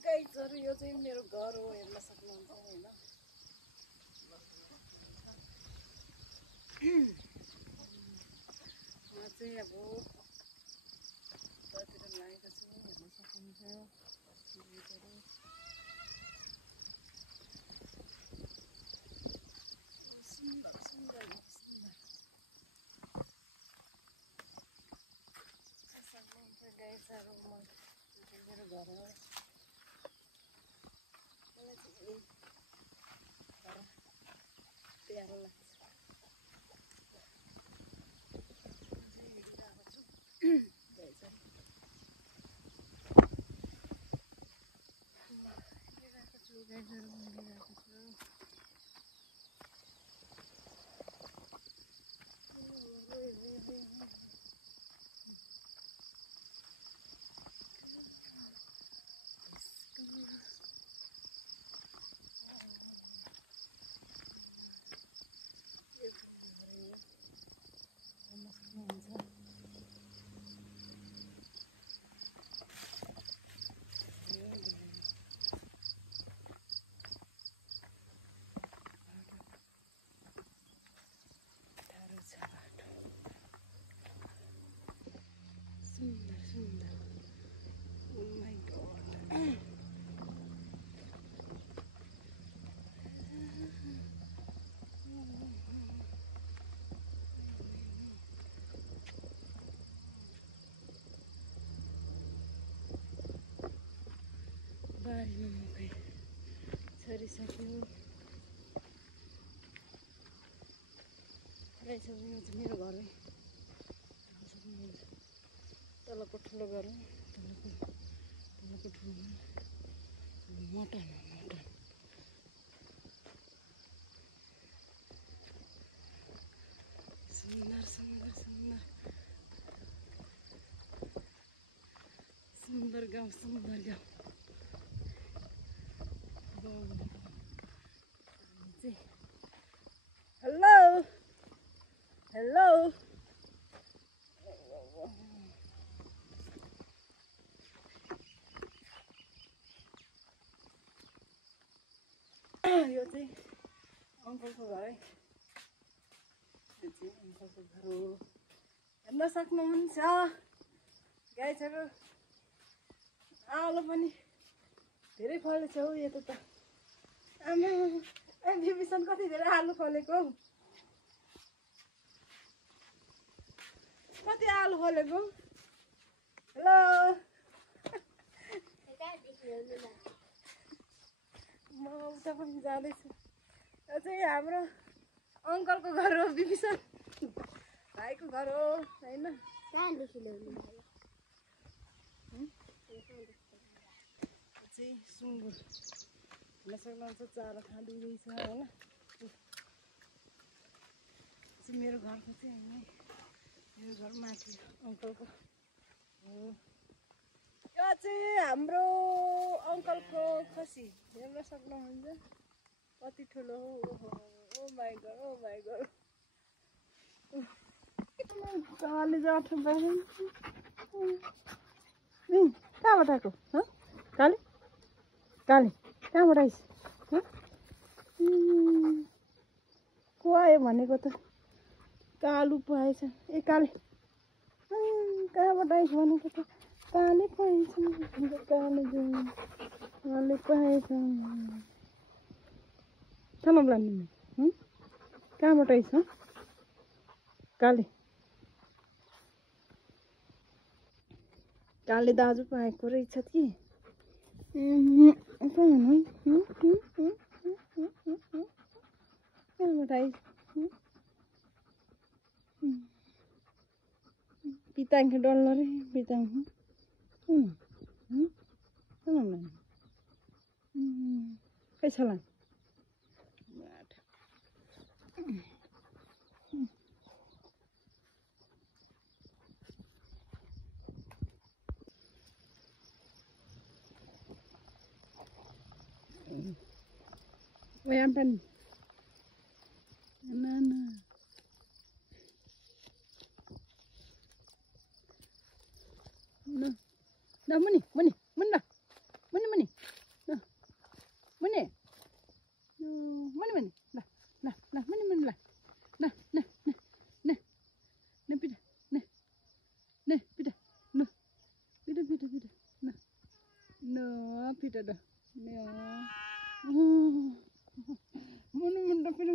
गाइजहरु यो चाहिँ मेरो घर हो हेर्न सक्नुहुन्छ हैन म चाहिँ अब ततिर लागेको छु हेर्न सक्नुहुन्छ सुन्दर सुन्दर सक्नुहुन्छ गाइजहरु म मेरो घर हो मलाई चाहिँ प्यारो लाग्छ सुन्दर सुन्दर oh my god बारीमा मकै छरिसक्यो मेरो घर है तलको ठुलो घर हो तलको ठुलो मटन सुन्दर सुन्दर सुन्दर सुन्दर गाउँ हेलो हेलो यो चाहिँ अङ्कलको घर है यो चाहिँ अङ्कलको घर हो हेर्न सक्नुहुन्छ गाईहरू आलो पनि धेरै फलेछ हौ यता त आमा बिबिसन कति धेरै आलु फलेको हौ कति आलु फलेको हेलो म उता पनि जाँदैछु यो चाहिँ हाम्रो अङ्कलको घर हो बिबिसन भाइको घर हो हैन चाहिँ सुँगुर हेर्न सक्नुहुन्छ चारो खाँदैछ होइन मेरो घरको चाहिँ होइन मेरो घर माथि अङ्कलको हो यो चाहिँ हाम्रो अङ्कलको खसी हेर्न सक्नुहुन्छ कति ठुलो हो ओ माई गड काले जाठो बहिनी कहाँबाट आएको काले काले कहाँबाट आइस को आयो भनेको त कालु पो आएछ ए काले कहाँबाट आइस भनेको त काले पो आएछ काले पो आएछ कहाँ लानु कहाँबाट आइस काले काले दाजु पो आएको रहेछ कि कहाँबाट आइस पिताङ डल्लो रे पिताङ कैसा Ayan Nana. No. Dah mani. Muni muni. Muni. Muni muni. Lah muni muni lah. Nah. Nah pida. Nah pida. Nah. Pida. Nah. No pida dah. No. Muni dah pida.